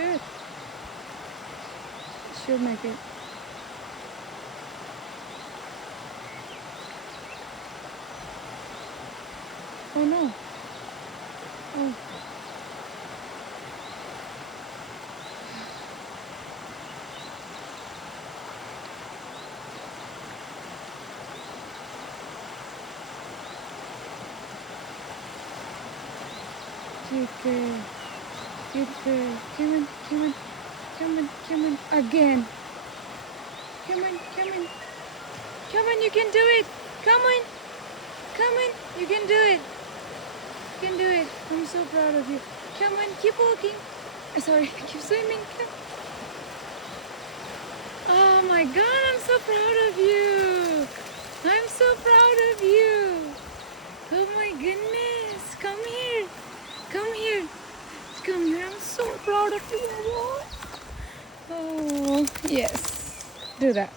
Good. Should make it. Oh no. Oh. Good girl. Good girl. Come on, come on. Come on, come on. Again. Come on, come on. Come on, you can do it. Come on. Come on, you can do it. You can do it. I'm so proud of you. Come on, keep walking. Sorry, keep swimming. Come. Oh my God, I'm so proud of you. I'm so proud of you. Oh my goodness. Come here. Come here. Come here. I'm so proud of you. Oh, yes. Do that.